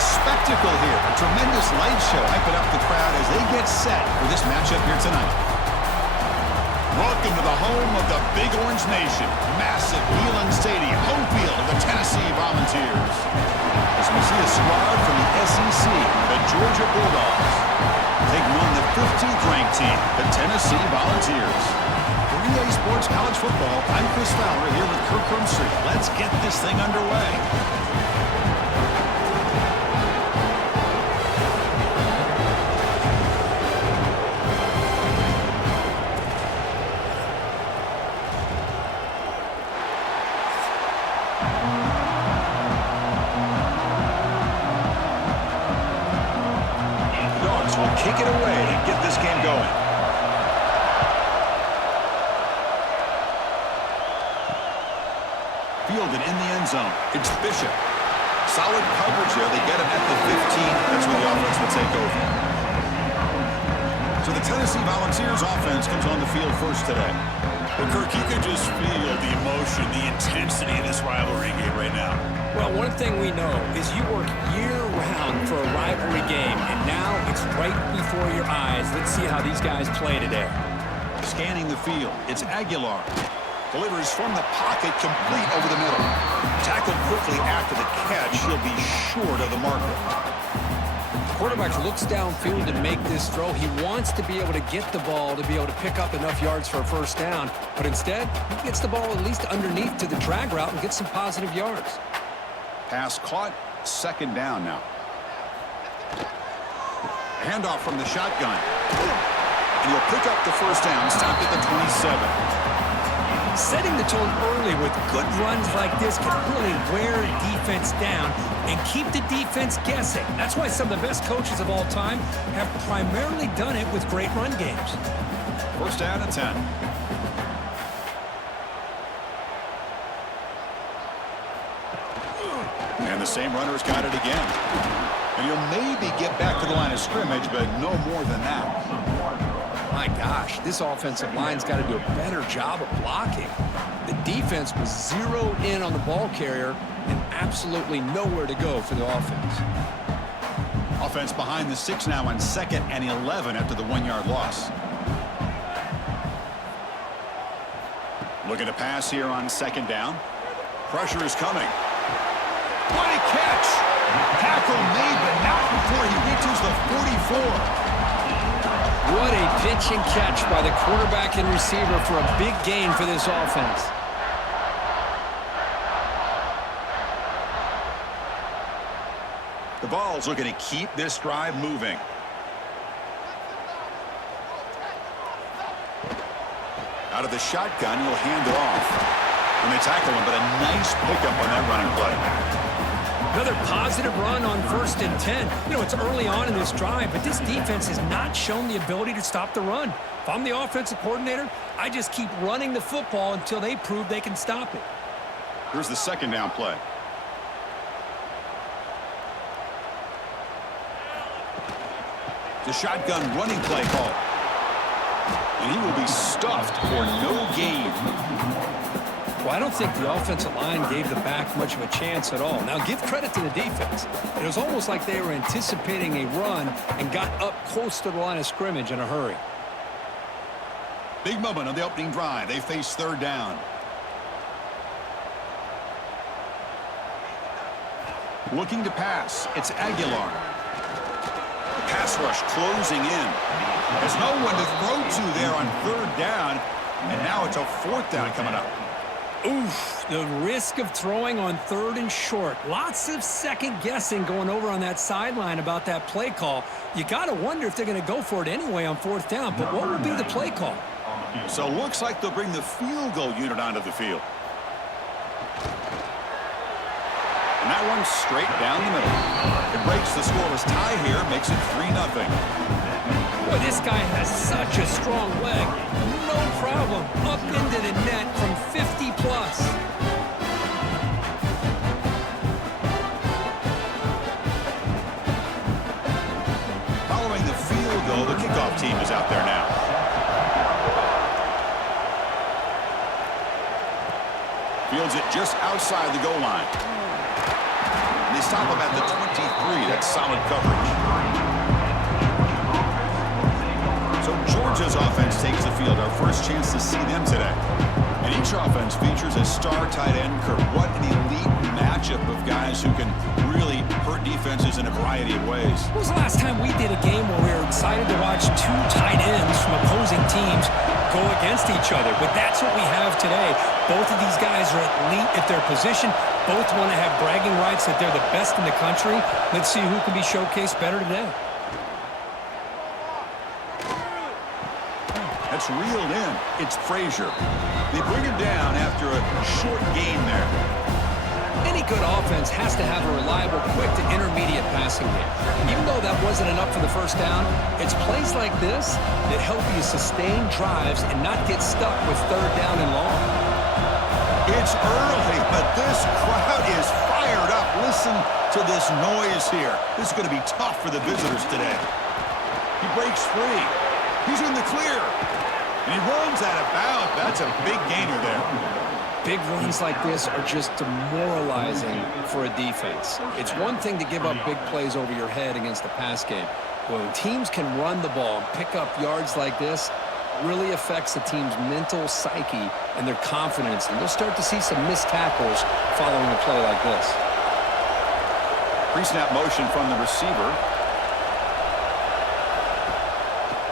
Spectacle here. A tremendous light show hyping up the crowd as they get set for this matchup here tonight. Welcome to the home of the Big Orange Nation. Massive Neyland Stadium, home field of the Tennessee Volunteers. As we see a squad from the SEC, the Georgia Bulldogs. taking on the 15th ranked team, the Tennessee Volunteers. For EA Sports College Football, I'm Chris Fowler here with Kirk Rumstree. Let's get this thing underway. Will kick it away and get this game going. Fielded in the end zone. It's Bishop. Solid coverage there. They get him at the 15. That's where the offense will take over. So the Tennessee Volunteers offense comes on the field first today. Well, Kirk, you can just feel the emotion, the intensity of this rivalry game right now. Well, one thing we know is you work year-round for a rivalry game, and now it's right before your eyes. Let's see how these guys play today. Scanning the field, it's Aguilar. Delivers from the pocket, complete over the middle. Tackled quickly after the catch. He'll be short of the marker. Quarterback looks downfield to make this throw. He wants to be able to get the ball to be able to pick up enough yards for a first down, but instead, he gets the ball at least underneath to the drag route and gets some positive yards. Pass caught, second down now. Handoff from the shotgun. And he'll pick up the first down, stopped at the 27. Setting the tone early with good runs like this can really wear defense down and keep the defense guessing. That's why some of the best coaches of all time have primarily done it with great run games. First down and 10. And the same runner's got it again. And he'll maybe get back to the line of scrimmage, but no more than that. My gosh, this offensive line's got to do a better job of blocking. The defense was zeroed in on the ball carrier and absolutely nowhere to go for the offense. Offense behind the 6 now on 2nd and 11 after the 1-yard loss. Looking to pass here on 2nd down. Pressure is coming. What a catch! Tackle made, but not before he reaches the 44. What a pitch and catch by the quarterback and receiver for a big gain for this offense. The Vols looking to keep this drive moving. Out of the shotgun, he'll hand it off. And they tackle him, but a nice pickup on that running play. Another positive run on 1st and 10. You know, it's early on in this drive, but this defense has not shown the ability to stop the run. If I'm the offensive coordinator, I just keep running the football until they prove they can stop it. Here's the 2nd down play. The shotgun running play call. And he will be stuffed for no gain. Well, I don't think the offensive line gave the back much of a chance at all. Now, give credit to the defense. It was almost like they were anticipating a run and got up close to the line of scrimmage in a hurry. Big moment on the opening drive. They face 3rd down. Looking to pass. It's Aguilar. Pass rush closing in. There's no one to throw to there on 3rd down. And now it's a 4th down coming up. Oof, the risk of throwing on 3rd and short. Lots of second guessing going over on that sideline about that play call. You got to wonder if they're going to go for it anyway on 4th down, but what will be the play call? So looks like they'll bring the field goal unit onto the field. And that one straight down the middle. It breaks the scoreless tie here, makes it 3-0. Boy, this guy has such a strong leg. No problem. Up into the net from 50 plus. Following the field goal, the kickoff team is out there now. Fields it just outside the goal line. They stop him at the 23. That's solid coverage. So Georgia's offense takes the field. Our first chance to see them today. And each offense features a star tight end. Kirk, what an elite matchup of guys who can really hurt defenses in a variety of ways. When was the last time we did a game where we were excited to watch two tight ends from opposing teams go against each other? But that's what we have today. Both of these guys are elite at their position. Both want to have bragging rights that they're the best in the country. Let's see who can be showcased better today. That's reeled in. It's Frazier. They bring him down after a short gain there. Any good offense has to have a reliable, quick to intermediate passing game. Even though that wasn't enough for the first down, it's plays like this that help you sustain drives and not get stuck with third down and long. It's early, but this crowd is fired up. Listen to this noise here. This is going to be tough for the visitors today. He breaks free. He's in the clear. And he runs out of bounds. That's a big gainer there. Big runs like this are just demoralizing for a defense. It's one thing to give up big plays over your head against the pass game. When teams can run the ball and pick up yards like this, it really affects the team's mental psyche and their confidence. And you'll start to see some missed tackles following a play like this. Pre-snap motion from the receiver.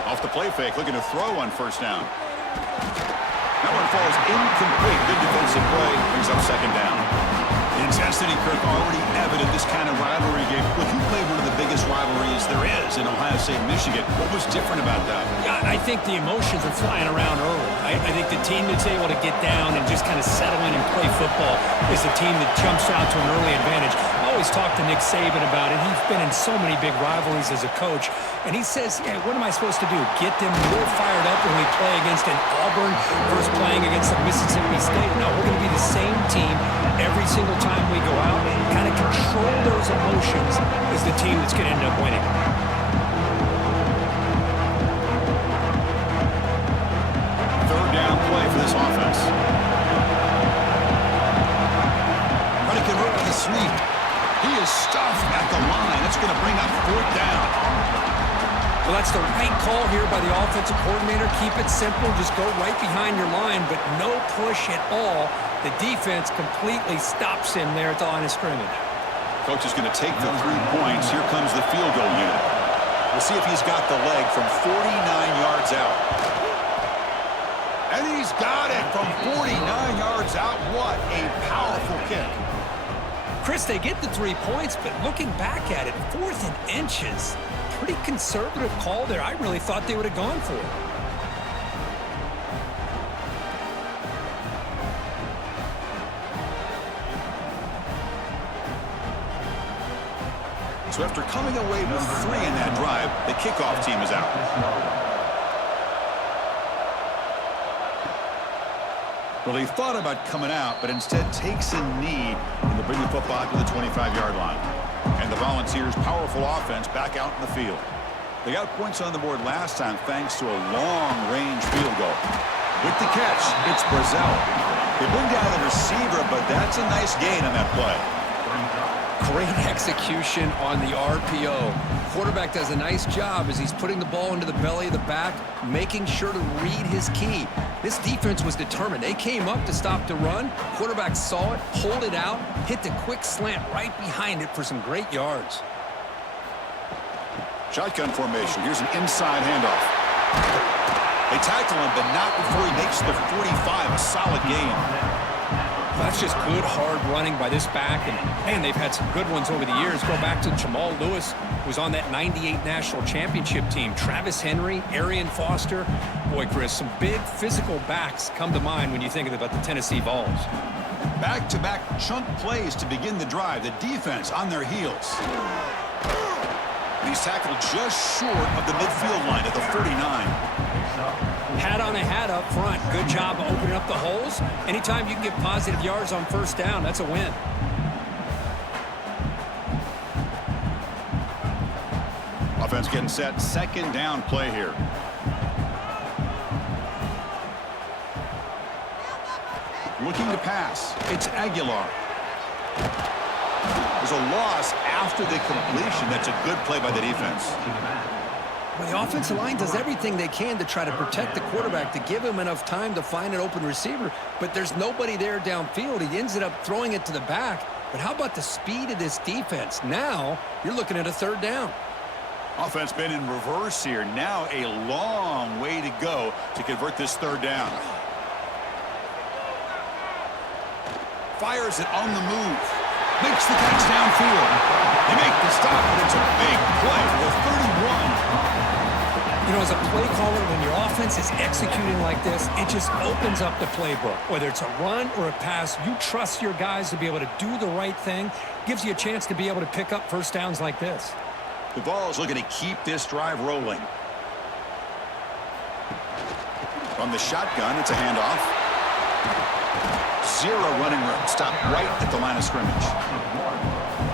Off the play fake, looking to throw on first down. That one falls incomplete. Good defensive play. Brings up second down. The intensity, Kirk, already evident this kind of rivalry game. Look, you played one of the biggest rivalries there is in Ohio State, Michigan. What was different about that? Yeah, I think the emotions are flying around early. I think the team that's able to get down and just kind of settle in and play football is the team that jumps out to an early advantage. I always talk to Nick Saban about it. He's been in so many big rivalries as a coach. And he says, yeah, what am I supposed to do? Get them real fired up when we play against an Auburn versus playing against a Mississippi State? No, we're going to be the same team every single time we go out. Kind of control those emotions is the team that's going to end up winning. Third down play for this offense. Trying to convert with a sweep. He is stuffed at the line. That's going to bring up fourth down. Well, that's the right call here by the offensive coordinator. Keep it simple. Just go right behind your line, but no push at all. The defense completely stops him there at the line of scrimmage. Coach is going to take the 3 points. Here comes the field goal unit. We'll see if he's got the leg from 49 yards out. And he's got it from 49 yards out. What a powerful kick. Chris, they get the 3 points, but looking back at it, 4th and inches. Pretty conservative call there. I really thought they would have gone for it. So after coming away with 3 in that drive, the kickoff team is out. Well, he thought about coming out, but instead takes a knee and to bring the football to the 25-yard line. And the Volunteers' powerful offense back out in the field. They got points on the board last time thanks to a long-range field goal. With the catch, it's Brazel. They bring down the receiver, but that's a nice gain on that play. Great execution on the RPO. Quarterback does a nice job as he's putting the ball into the belly of the back, making sure to read his key. This defense was determined. They came up to stop the run. Quarterback saw it, pulled it out, hit the quick slant right behind it for some great yards. Shotgun formation. Here's an inside handoff. They tackle him, but not before he makes the 45. A solid gain. That's just good, hard running by this back. And, man, they've had some good ones over the years. Go back to Jamal Lewis, who was on that 98 national championship team. Travis Henry, Arian Foster. Boy, Chris, some big physical backs come to mind when you think about the Tennessee Vols. Back-to-back chunk plays to begin the drive. The defense on their heels. He's tackled just short of the midfield line at the 49. Hat on a hat up front. Good job of opening up the holes. Anytime you can get positive yards on first down, that's a win. Offense getting set. Second down play here. Looking to pass. It's Aguilar. There's a loss after the completion. That's a good play by the defense. Well, the offensive line does everything they can to try to protect the quarterback, to give him enough time to find an open receiver, but there's nobody there downfield. He ends up throwing it to the back. But how about the speed of this defense? Now you're looking at a third down. Offense been in reverse here. Now a long way to go to convert this third down. Fires it on the move. Makes the catch downfield. They make the stop, but it's a big play for 31. You know, as a play caller, when your offense is executing like this, it just opens up the playbook. Whether it's a run or a pass, you trust your guys to be able to do the right thing. Gives you a chance to be able to pick up first downs like this. The ball is looking to keep this drive rolling. From the shotgun, it's a handoff. Zero running room. Stop right at the line of scrimmage.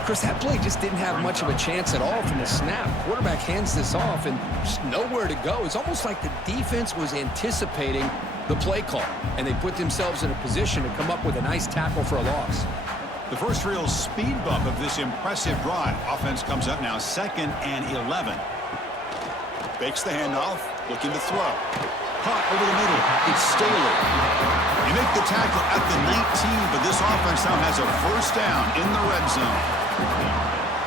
Chris, that play just didn't have much of a chance at all from the snap. Quarterback hands this off and just nowhere to go. It's almost like the defense was anticipating the play call, and they put themselves in a position to come up with a nice tackle for a loss. The first real speed bump of this impressive drive. Offense comes up now 2nd and 11. Fakes the handoff, looking to throw. Caught over the middle. It's Staley. You make the tackle at the 19, but this offense now has a first down in the red zone.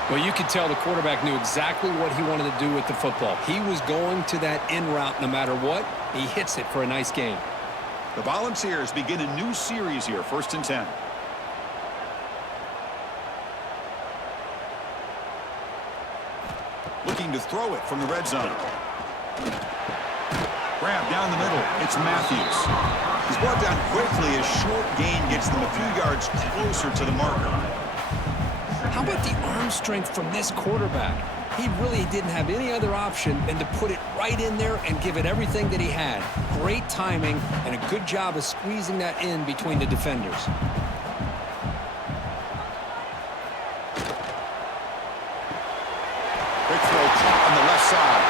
Well, you could tell the quarterback knew exactly what he wanted to do with the football. He was going to that in route no matter what. He hits it for a nice gain. The Volunteers begin a new series here, 1st and 10. Looking to throw it from the red zone. Grab down the middle. It's Matthews. He's brought down quickly. A short gain gets them a few yards closer to the marker. How about the arm strength from this quarterback? He really didn't have any other option than to put it right in there and give it everything that he had. Great timing and a good job of squeezing that in between the defenders. Quick throw caught on the left side.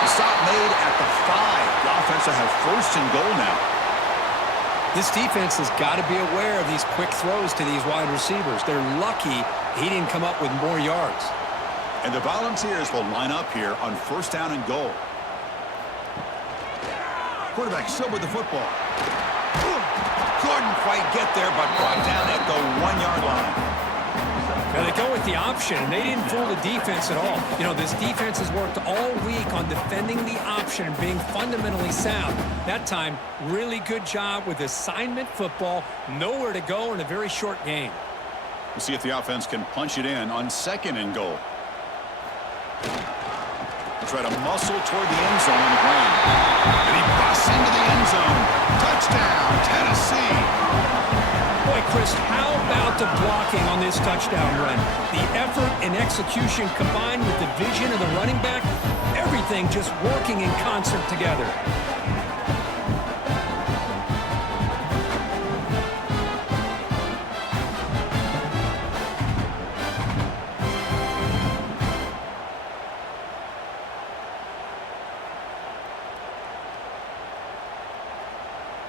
The stop made at the 5. The offense will have 1st and goal now. This defense has got to be aware of these quick throws to these wide receivers. They're lucky he didn't come up with more yards. And the Volunteers will line up here on 1st down and goal. Quarterback still with the football. Couldn't quite get there, but brought down at the 1-yard line. Now they go with the option, and they didn't fool the defense at all. You know, this defense has worked all week on defending the option and being fundamentally sound. That time, really good job with assignment football. Nowhere to go in a very short game. We'll see if the offense can punch it in on 2nd and goal. Try to muscle toward the end zone on the ground. And he busts into the end zone. Touchdown, Tennessee. Boy, Chris, how about the blocking on this touchdown run? The effort and execution combined with the vision of the running back, everything just working in concert together.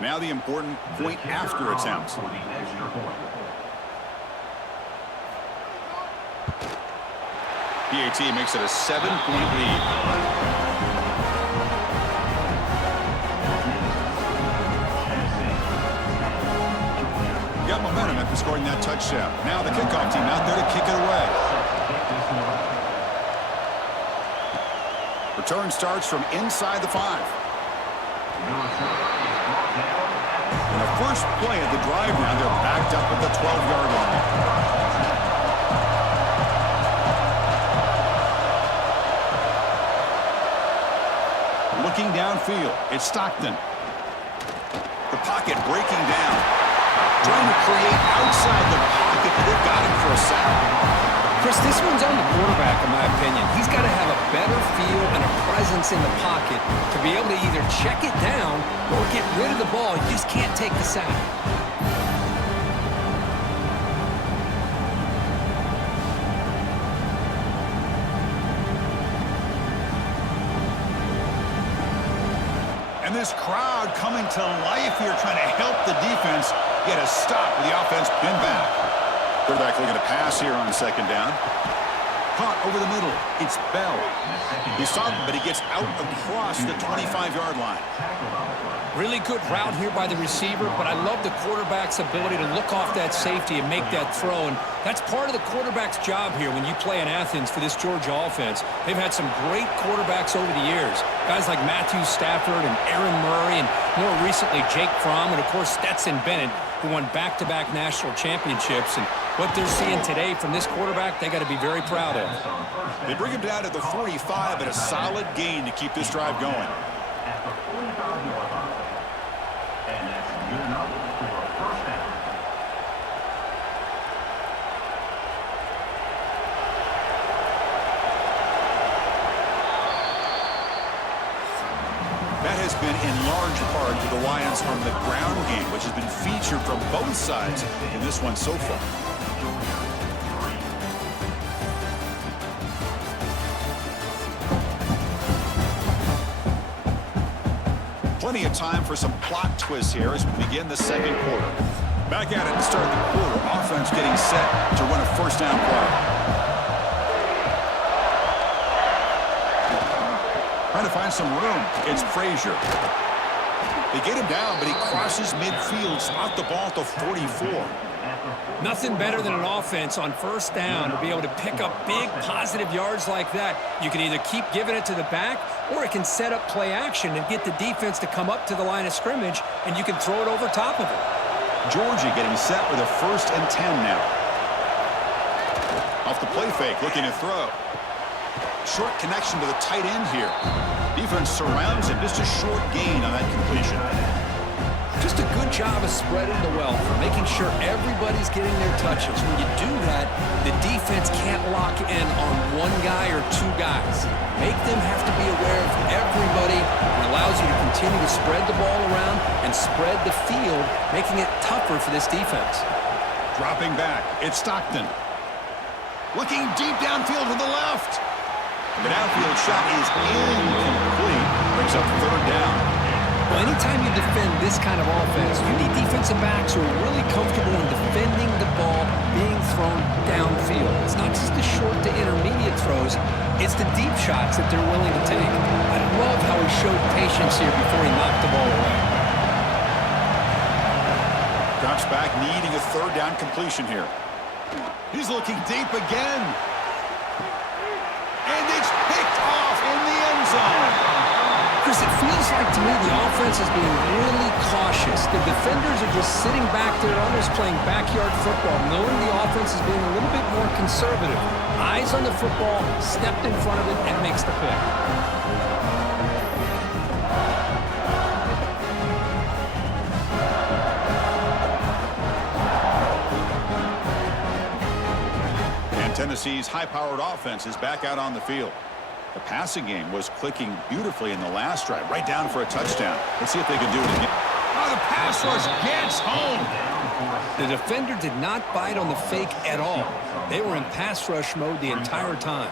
Now the important point after attempt. PAT makes it a 7-point lead. Got momentum after scoring that touchdown. Now the kickoff team out there to kick it away. Return starts from inside the 5. And the first play of the drive now, they're backed up at the 12-yard line. Looking downfield, it's Stockton. The pocket breaking down. Trying to create outside the pocket, but they've got him for a sack. Chris, this one's on the quarterback, in my opinion. He's got to have a better feel and a presence in the pocket to be able to either check it down or get rid of the ball. You just can't take the sack. And this crowd coming to life here, trying to help the defense get a stop with the offense pinned back. Quarterback looking to pass here on second down. Caught over the middle. It's Bell. He stopped, but he gets out across the 25-yard line. Really good route here by the receiver, but I love the quarterback's ability to look off that safety and make that throw. And that's part of the quarterback's job here when you play in Athens for this Georgia offense. They've had some great quarterbacks over the years. Guys like Matthew Stafford and Aaron Murray, and more recently Jake Fromm, and of course Stetson Bennett, who won back-to-back national championships. And what they're seeing today from this quarterback, they got to be very proud of. They bring him down to the 45, but a solid gain to keep this drive going. That has been in large part to the Lions on the ground game, which has been featured from both sides in this one so far. Plenty of time for some plot twists here as we begin the second quarter. Back at it to start the quarter. Offense getting set to run a first down play. Trying to find some room. It's Frazier. They get him down, but he crosses midfield, spot the ball at the 44. Nothing better than an offense on first down to be able to pick up big positive yards like that. You can either keep giving it to the back, or it can set up play action and get the defense to come up to the line of scrimmage, and you can throw it over top of it. Georgia getting set with a 1st and 10 now. Off the play fake, looking to throw. Short connection to the tight end here. Defense surrounds him. Just a short gain on that completion. Just a good job of spreading the wealth, making sure everybody's getting their touches. When you do that, the defense can't lock in on one guy or two guys. Make them have to be aware of everybody. It allows you to continue to spread the ball around and spread the field, making it tougher for this defense. Dropping back, it's Stockton. Looking deep downfield to the left. The downfield shot is incomplete. Brings up 3rd down. Well, anytime you defend this kind of offense, you need defensive backs who are really comfortable in defending the ball being thrown downfield. It's not just the short to intermediate throws, it's the deep shots that they're willing to take. I love how he showed patience here before he knocked the ball away. Drops back, needing a 3rd down completion here. He's looking deep again. And it's picked off in the end zone. Chris, it feels like to me the offense is being really cautious. The defenders are just sitting back there almost playing backyard football, knowing the offense is being a little bit more conservative. Eyes on the football, stepped in front of it, and makes the pick. Tennessee's high-powered offense is back out on the field. The passing game was clicking beautifully in the last drive, right down for a touchdown. Let's see if they can do it again. Oh, the pass rush gets home. The defender did not bite on the fake at all. They were in pass rush mode the entire time.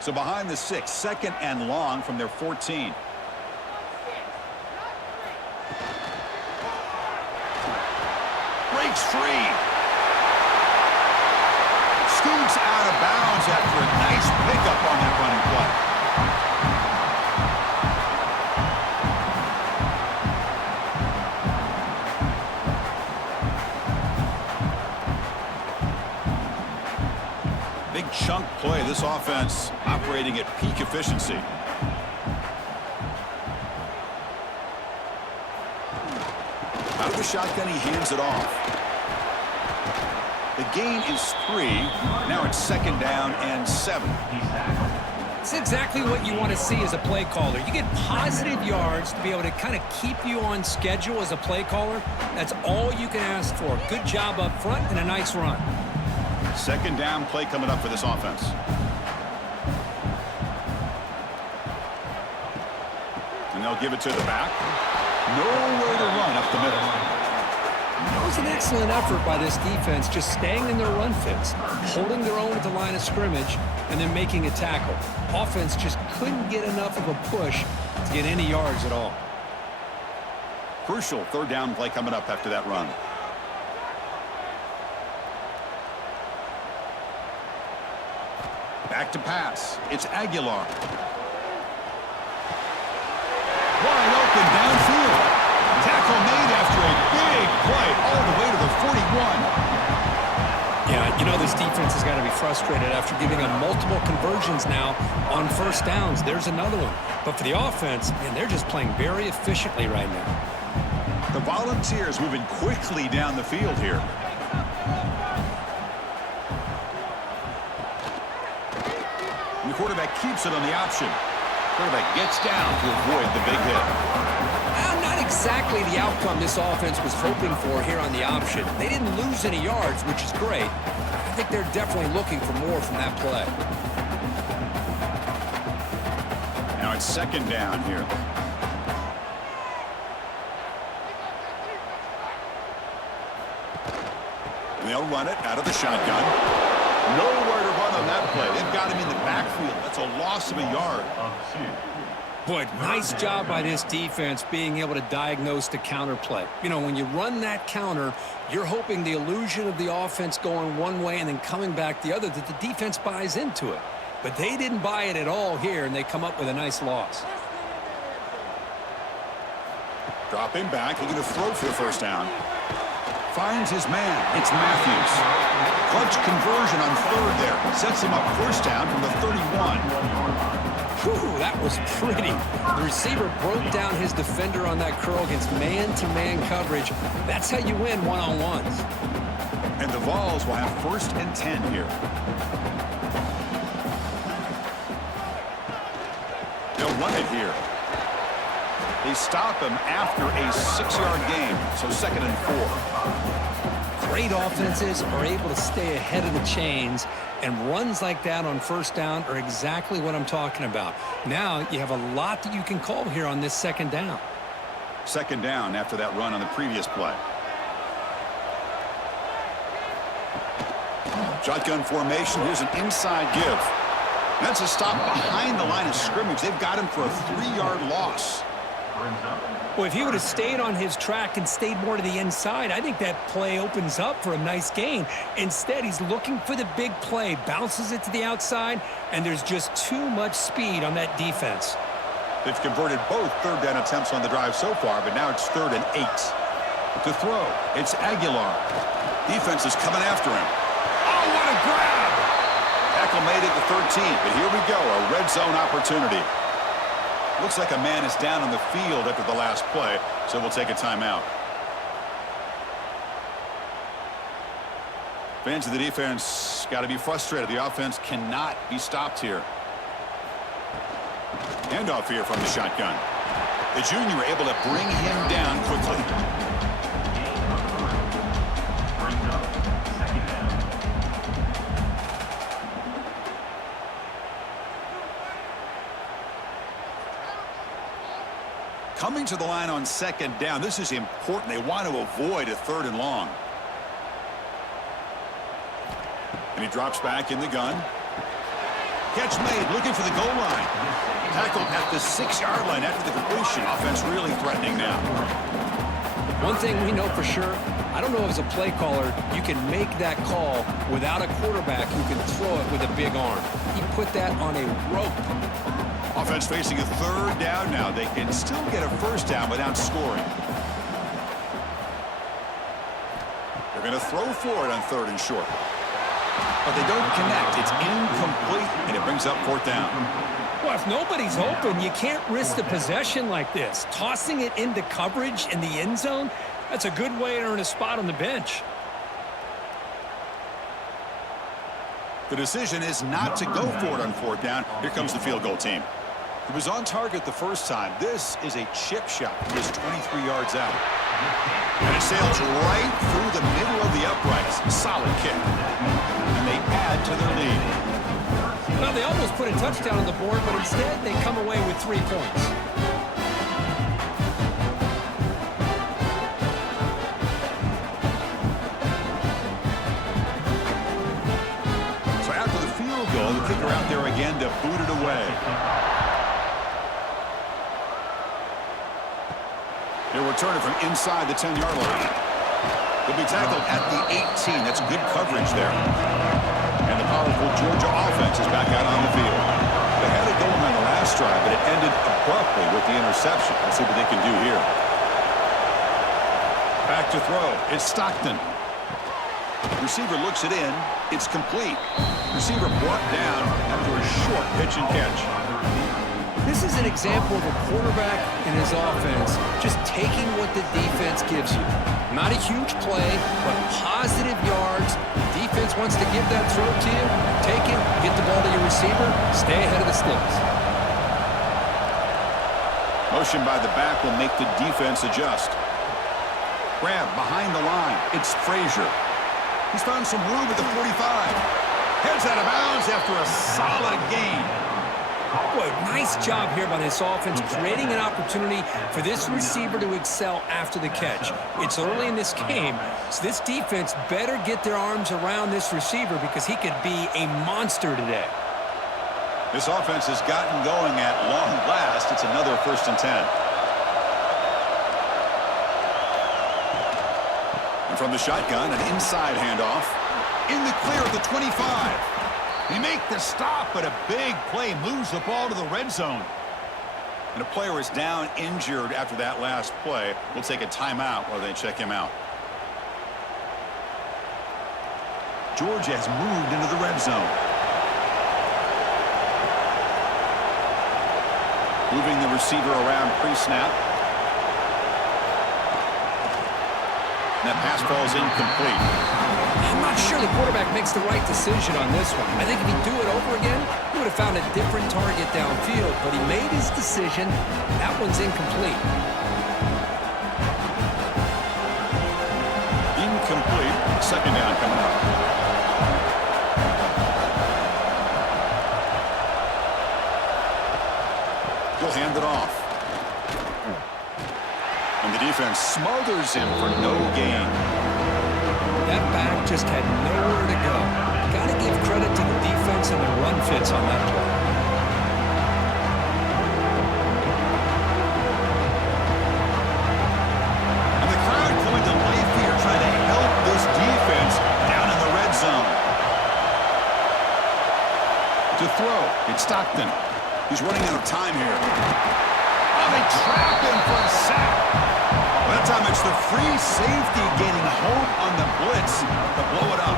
So behind the 6, 2nd and long from their 14. Breaks free. Scoots out of bounds after a nice pickup on that running play. Big chunk play. This offense operating at peak efficiency. Out of the shotgun, he hands it off. The gain is 3. Now it's 2nd down and 7. It's exactly what you want to see as a play caller. You get positive yards to be able to kind of keep you on schedule as a play caller. That's all you can ask for. Good job up front and a nice run. 2nd down play coming up for this offense. And they'll give it to the back. Nowhere to run up the middle. That was an excellent effort by this defense, just staying in their run fits, holding their own at the line of scrimmage, and then making a tackle. Offense just couldn't get enough of a push to get any yards at all. Crucial third down play coming up after that run. Back to pass. It's Aguilar. Wide open downfield. Tackle made after a big play all the way to the 41. Yeah, you know this defense has got to be frustrated after giving them multiple conversions now on first downs. There's another one. But for the offense, man, they're just playing very efficiently right now. The Volunteers moving quickly down the field here. And the quarterback keeps it on the option. Quarterback gets down to avoid the big hit. Well, not exactly the outcome this offense was hoping for here on the option. They didn't lose any yards, which is great. I think they're definitely looking for more from that play. Now it's second down here. And they'll run it out of the shotgun. Nowhere to run on that play. They've got him in the backfield. That's a loss of a yard. Boy, nice job by this defense being able to diagnose the counter play. You know, when you run that counter, you're hoping the illusion of the offense going one way and then coming back the other, that the defense buys into it. But they didn't buy it at all here, and they come up with a nice loss. Drop him back. Looking to throw for the first down. Finds his man. It's Matthews. Clutch conversion on third there. Sets him up first down from the 31. Whew, that was pretty. The receiver broke down his defender on that curl against man-to-man coverage. That's how you win one-on-ones. And the Vols will have 1st and 10 here. They'll run it here. They stop him after a 6-yard gain, so 2nd and 4. Great offenses are able to stay ahead of the chains, and runs like that on first down are exactly what I'm talking about. Now you have a lot that you can call here on this second down. Second down after that run on the previous play. Shotgun formation. Here's an inside give. That's a stop behind the line of scrimmage. They've got him for a 3-yard loss. Well, if he would have stayed on his track and stayed more to the inside, I think that play opens up for a nice gain. Instead, he's looking for the big play, bounces it to the outside, and there's just too much speed on that defense. They've converted both third down attempts on the drive so far, but now it's 3rd and 8. To throw, it's Aguilar. Defense is coming after him. Oh, what a grab! Tackle made at the 13, but here we go, a red zone opportunity. Looks like a man is down on the field after the last play, so we'll take a timeout. Fans of the defense got to be frustrated. The offense cannot be stopped here. Handoff here from the shotgun. The junior able to bring him down quickly. Coming to the line on second down. This is important. They want to avoid a 3rd and long. And he drops back in the gun. Catch made, looking for the goal line. Tackled at the 6-yard line after the completion. Offense really threatening now. One thing we know for sure, I don't know as a play caller, you can make that call without a quarterback who can throw it with a big arm. He put that on a rope. Offense facing a 3rd down now. They can still get a first down without scoring. They're going to throw for it on 3rd and short. But they don't connect. It's incomplete, and it brings up 4th down. Well, if nobody's open, you can't risk the possession like this. Tossing it into coverage in the end zone, that's a good way to earn a spot on the bench. The decision is not to go for it on 4th down. Here comes the field goal team. He was on target the first time. This is a chip shot. He is 23 yards out. And it sails right through the middle of the uprights. Solid kick. And they add to their lead. Well, they almost put a touchdown on the board, but instead they come away with 3 points. return it from inside the 10-yard line. He'll be tackled at the 18. That's good coverage there. And the powerful Georgia offense is back out on the field. They had it going on the last drive, but it ended abruptly with the interception. Let's see what they can do here. Back to throw. It's Stockton. Receiver looks it in. It's complete. Receiver brought down after a short pitch and catch. This is an example of a quarterback and his offense just taking what the defense gives you. Not a huge play, but positive yards. The defense wants to give that throw to you. Take it, get the ball to your receiver, stay ahead of the sticks. Motion by the back will make the defense adjust. Grab behind the line. It's Frazier. He's found some room at the 45. Heads out of bounds after a solid gain. Boy, nice job here by this offense, creating an opportunity for this receiver to excel after the catch. It's early in this game, so this defense better get their arms around this receiver because he could be a monster today. This offense has gotten going at long last. It's another 1st and 10. And from the shotgun, an inside handoff. In the clear at the 25. They make the stop, but a big play moves the ball to the red zone. And a player is down injured after that last play. We'll take a timeout while they check him out. Georgia has moved into the red zone. Moving the receiver around pre-snap. That pass falls incomplete. I'm not sure the quarterback makes the right decision on this one. I think if he'd do it over again, he would have found a different target downfield, but he made his decision. That one's incomplete. Incomplete. 2nd down coming up. He'll hand it off. And the defense smothers him for no gain. That back just had nowhere to go. Got to give credit to the defense and the run fits on that play. And the crowd coming to life here, trying to help this defense down in the red zone. To throw, it's Stockton. He's running out of time here. Oh, they trap him for a sack. That time it's the free safety gaining hope on the blitz to blow it up.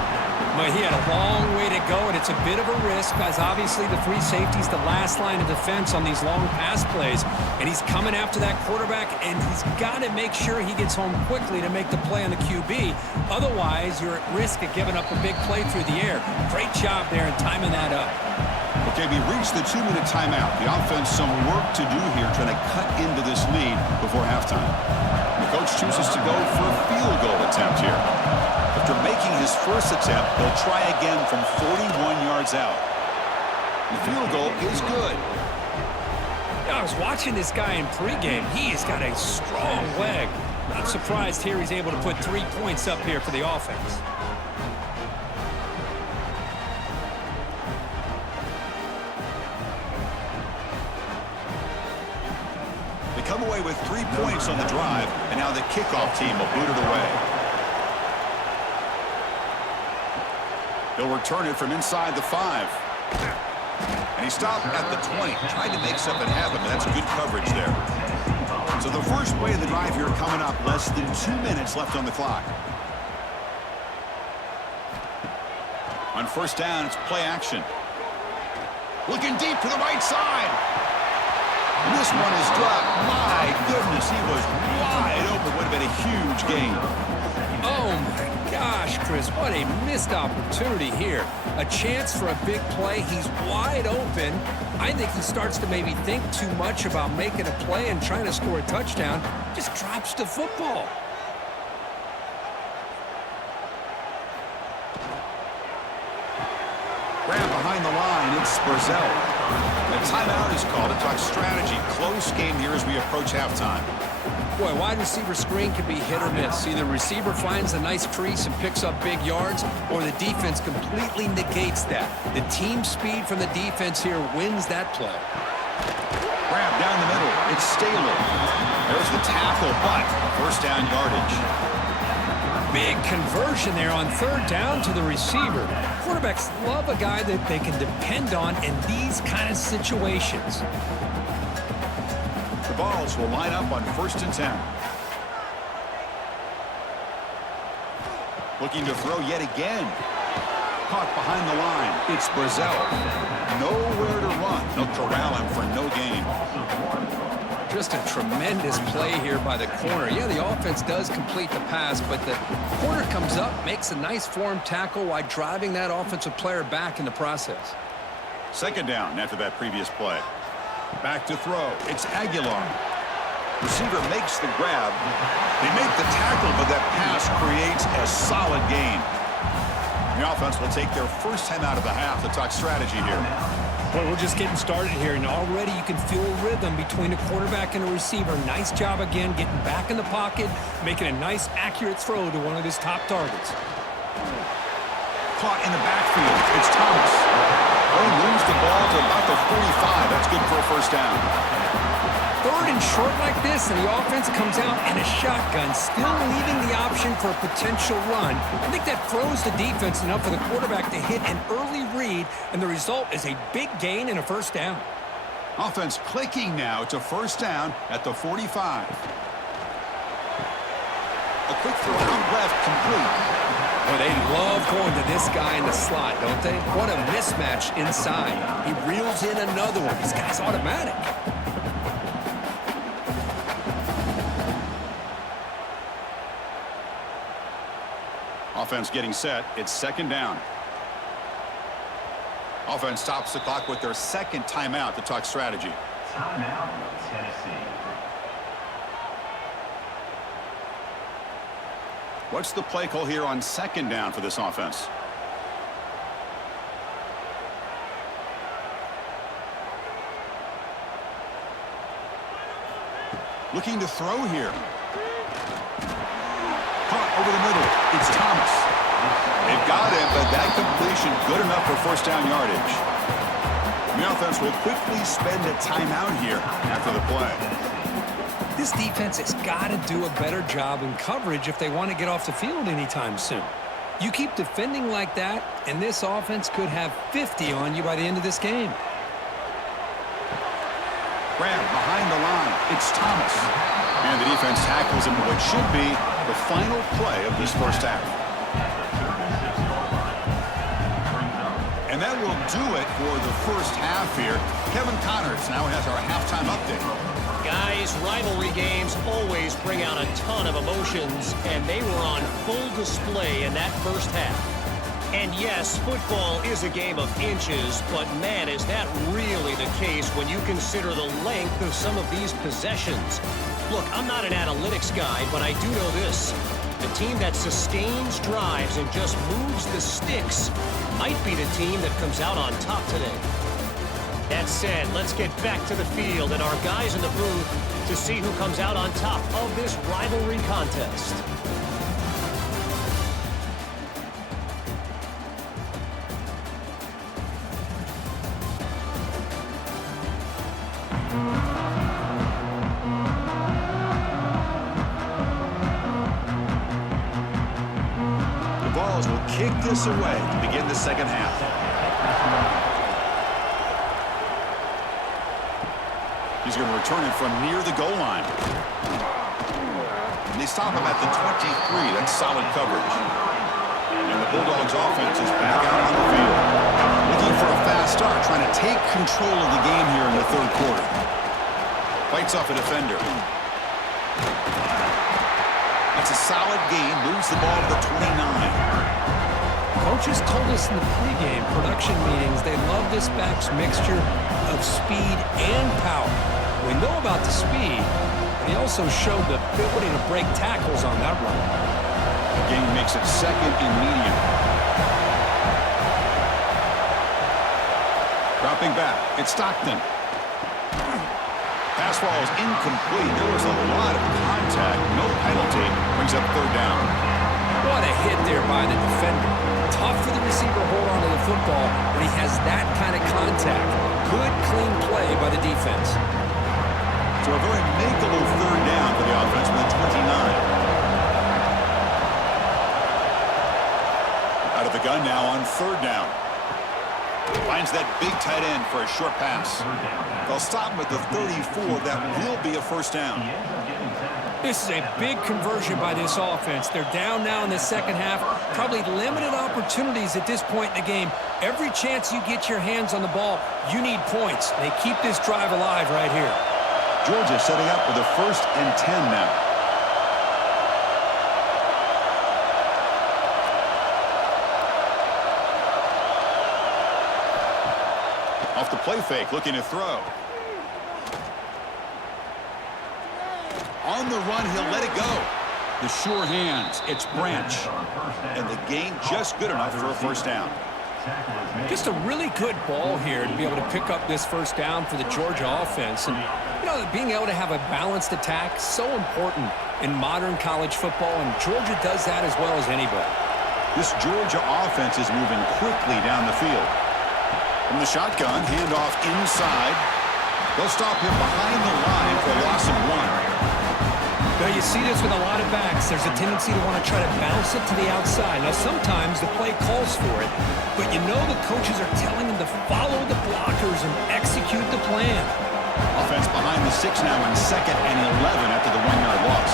Well, he had a long way to go, and it's a bit of a risk, as obviously the free safety's the last line of defense on these long pass plays, and he's coming after that quarterback, and he's got to make sure he gets home quickly to make the play on the QB. Otherwise, you're at risk of giving up a big play through the air. Great job there in timing that up. Okay, we reached the 2-minute timeout. The offense some work to do here, trying to cut into this lead before halftime. The coach chooses to go for a field goal attempt here. After making his first attempt, he'll try again from 41 yards out. The field goal is good. I was watching this guy in pregame. He has got a strong leg. Not surprised here he's able to put 3 points up here for the offense. Come away with 3 points on the drive, and now the kickoff team will boot it away. He'll return it from inside the 5. And he stopped at the 20, tried to make something happen, but that's good coverage there. So the first play of the drive here coming up, less than 2 minutes left on the clock. On 1st down, it's play action. Looking deep to the right side. And this one is dropped. My goodness, he was wide open. Would have been a huge gain. Oh, my gosh, Chris, what a missed opportunity here. A chance for a big play. He's wide open. I think he starts to maybe think too much about making a play and trying to score a touchdown. Just drops the football. Grab behind the line. It's Spurzell. The timeout is called to talk strategy. Close game here as we approach halftime. Boy, wide receiver screen can be hit or miss. Either receiver finds a nice crease and picks up big yards, or the defense completely negates that. The team speed from the defense here wins that play. Grab down the middle. It's Staley. There's the tackle, but first down yardage. Big conversion there on third down to the receiver. Quarterbacks love a guy that they can depend on in these kind of situations. The Vols will line up on 1st and 10. Looking to throw yet again. Caught behind the line. It's Brazel. Nowhere to run. They'll corral him for no gain. Just a tremendous play here by the corner. Yeah, the offense does complete the pass, but the corner comes up, makes a nice form tackle while driving that offensive player back in the process. 2nd down after that previous play. Back to throw. It's Aguilar. Receiver makes the grab. They make the tackle, but that pass creates a solid gain. The offense will take their first time out of the half to talk strategy here. Well, we're just getting started here, and already you can feel a rhythm between a quarterback and a receiver. Nice job again getting back in the pocket, making a nice, accurate throw to one of his top targets. Caught in the backfield. It's Thomas. He moves the ball to about the 45. That's good for a first down. 3rd and short like this, and the offense comes out in a shotgun, still leaving the option for a potential run. I think that throws the defense enough for the quarterback to hit an early read, and the result is a big gain and a first down. Offense clicking now to first down at the 45. A quick throw out left, complete. Well, they love going to this guy in the slot, don't they? What a mismatch inside. He reels in another one. This guy's automatic. Offense getting set. It's 2nd down. Offense stops the clock with their 2nd timeout to talk strategy. Timeout, Tennessee. What's the play call here on 2nd down for this offense? Looking to throw here. Caught over the middle. It's Thomas. They've got him, but that completion good enough for first down yardage. The offense will quickly spend a timeout here after the play. This defense has got to do a better job in coverage if they want to get off the field anytime soon. You keep defending like that, and this offense could have 50 on you by the end of this game. Grab behind the line. It's Thomas. And the defense tackles him what should be the final play of this first half. And that will do it for the first half here. Kevin Connors now has our halftime update. Guys, rivalry games always bring out a ton of emotions, and they were on full display in that first half. And yes, football is a game of inches, but man, is that really the case when you consider the length of some of these possessions. Look, I'm not an analytics guy, but I do know this. The team that sustains drives and just moves the sticks might be the team that comes out on top today. That said, let's get back to the field and our guys in the booth to see who comes out on top of this rivalry contest. The Vols will kick this away to begin the second half. He's going to return it from near the goal line. And they stop him at the 23. That's solid coverage. And the Bulldogs offense is back out on the field. Looking for a fast start, trying to take control of the game here in the third quarter. Fights off a defender. That's a solid gain. Moves the ball to the 29. Coaches told us in the pregame production meetings they love this back's mixture of speed and power. We know about the speed, but he also showed the ability to break tackles on that run. The game makes it second and medium. Dropping back, it's Stockton. Pass ball is incomplete. There was a lot of contact. No penalty. Brings up third down. What a hit there by the defender. Tough for the receiver to hold on to the football when he has that kind of contact. Good, clean play by the defense. So a very makeable third down for the offense with a 29. Out of the gun now on third down. Finds that big tight end for a short pass. They'll stop him at the 34. That will be a first down. This is a big conversion by this offense. They're down now in the second half. Probably limited opportunities at this point in the game. Every chance you get your hands on the ball, you need points. They keep this drive alive right here. Georgia setting up with a 1st and 10 now. Off the play fake, looking to throw. On the run, he'll let it go. The sure hands, it's Branch. And the gain just good enough for a first down. Just a really good ball here to be able to pick up this first down for the Georgia offense. And, you know, being able to have a balanced attack, so important in modern college football, and Georgia does that as well as anybody. This Georgia offense is moving quickly down the field. From the shotgun, handoff inside. They'll stop him behind the line for a loss of 1. Now, you see this with a lot of backs. There's a tendency to want to try to bounce it to the outside. Now, sometimes the play calls for it, but you know the coaches are telling them to follow the blockers and execute the plan. Offense behind the 6 now in 2nd and 11 after the 1-yard loss.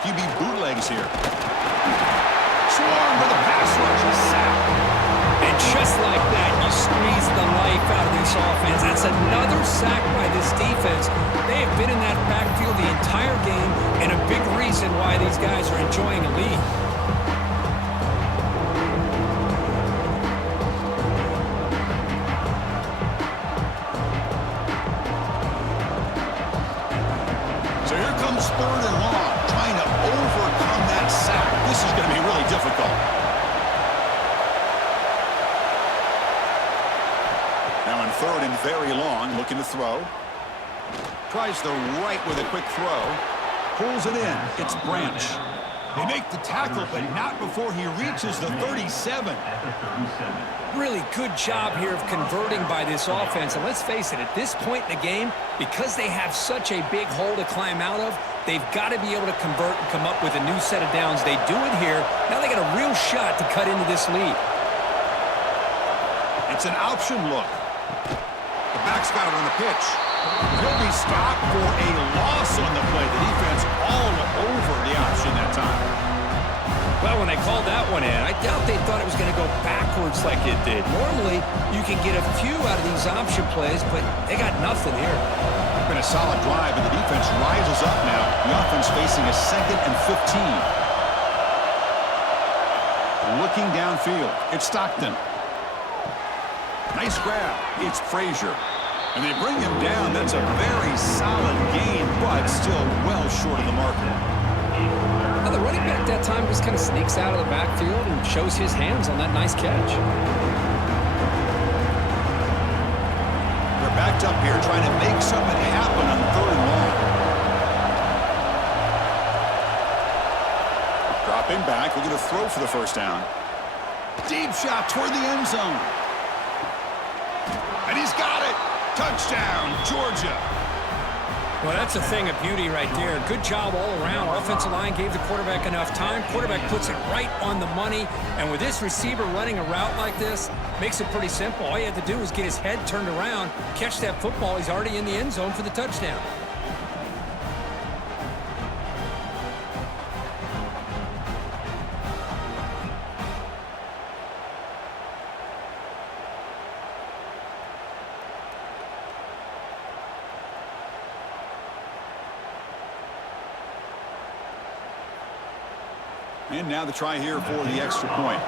QB bootlegs here. Swarm with a pass rush, a sack. And just like that, you squeeze the life out of this offense. That's another sack by this defense. They have been in that backfield the entire game, and a big reason why these guys are enjoying a lead. So here comes 3rd and long, trying to overcome that sack. This is going to be really difficult. Now in 3rd and very long, looking to throw. Tries the right with a quick throw. Pulls it in. It's Branch. They make the tackle, but not before he reaches the 37. Really good job here of converting by this offense. And let's face it, at this point in the game, because they have such a big hole to climb out of, they've got to be able to convert and come up with a new set of downs. They do it here. Now they got a real shot to cut into this lead. It's an option look. The back's got it on the pitch. He'll be stopped for a loss on the play. The defense all over the option that time. Well, when they called that one in, I doubt they thought it was going to go backwards like it did. Normally, you can get a few out of these option plays, but they got nothing here. Been a solid drive, and the defense rises up now. The offense facing a 2nd and 15. Looking downfield, it's Stockton. Nice grab. It's Frazier. And they bring him down. That's a very solid gain, but still well short of the marker. Now, the running back that time just kind of sneaks out of the backfield and shows his hands on that nice catch. They're backed up here trying to make something happen on 3rd and long. Dropping back. We're going to throw for the first down. Deep shot toward the end zone. And he's got it. Touchdown, Georgia. Well, that's a thing of beauty right there. Good job all around. Offensive line gave the quarterback enough time. Quarterback puts it right on the money. And with this receiver running a route like this, makes it pretty simple. All you have to do is get his head turned around, catch that football. He's already in the end zone for the touchdown. And now the try here for the extra point.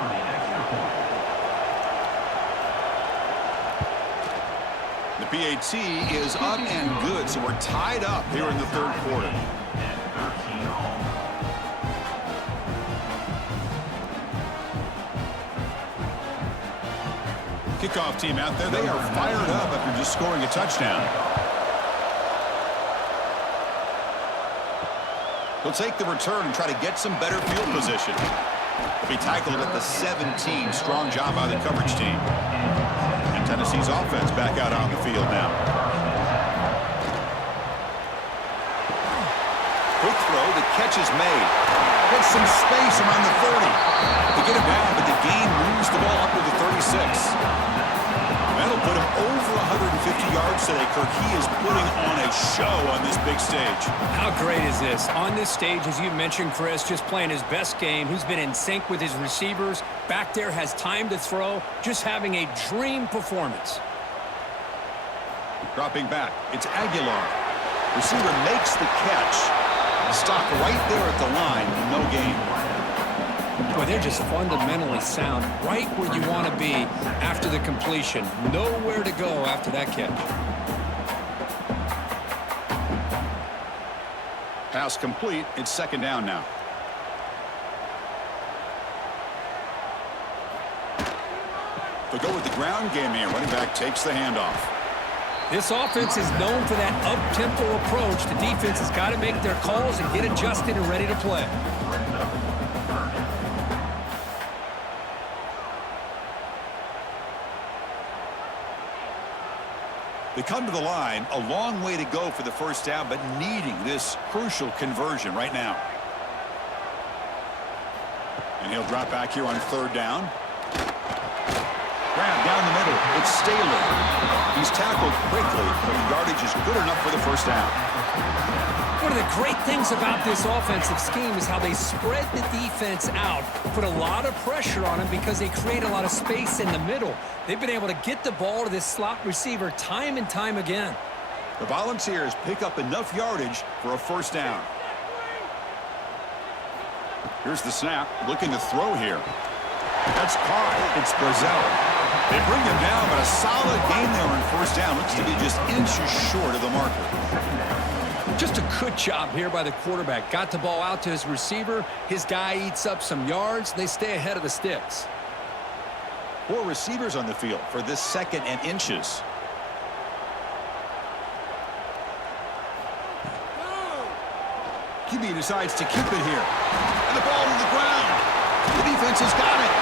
The PAT is up and good, so we're tied up here in the 3rd quarter. Kickoff team out there, they are fired up after just scoring a touchdown. They'll take the return and try to get some better field position. He'll be tackled at the 17. Strong job by the coverage team. And Tennessee's offense back out on the field now. Quick throw, the catch is made. Gets some space around the 30. They get him down, but the gain moves the ball up to the 36. That'll put him over 150 yards today, Kirk. He is putting on a show on this big stage. How great is this? On this stage, as you mentioned, Chris, just playing his best game. He's been in sync with his receivers. Back there, has time to throw. Just having a dream performance. Dropping back, it's Aguilar. Receiver makes the catch. Stop right there at the line, no gain. Boy, they're just fundamentally sound, right where you want to be after the completion. Nowhere to go after that catch. Pass complete. It's second down now. They'll go with the ground game here. Running back takes the handoff. This offense is known for that up-tempo approach. The defense has got to make their calls and get adjusted and ready to play. They come to the line, a long way to go for the first down, but needing this crucial conversion right now. And he'll drop back here on third down. Grab down the middle. It's Staley. He's tackled quickly, but the yardage is good enough for the first down. One of the great things about this offensive scheme is how they spread the defense out, put a lot of pressure on them because they create a lot of space in the middle. They've been able to get the ball to this slot receiver time and time again. The Volunteers pick up enough yardage for a first down. Here's the snap, looking to throw here. That's caught. It's Brazil. They bring him down, but a solid gain there on first down. Looks to be just inches short of the marker. Just a good job here by the quarterback. Got the ball out to his receiver. His guy eats up some yards. They stay ahead of the sticks. 4 receivers on the field for this second and inches. QB decides to keep it here. And the ball to the ground. The defense has got it.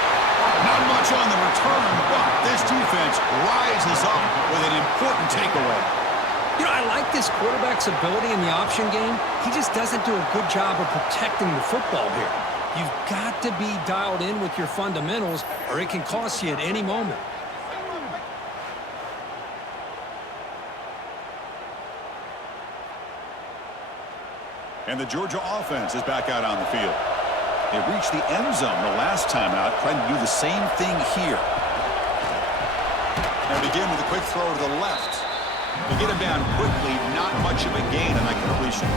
Not much on the return, but this defense rises up with an important takeaway. You know, I like this quarterback's ability in the option game. He just doesn't do a good job of protecting the football here. You've got to be dialed in with your fundamentals, or it can cost you at any moment. And the Georgia offense is back out on the field. They reached the end zone the last time out, trying to do the same thing here. Now begin with a quick throw to the left. They get him down quickly, not much of a gain on that completion.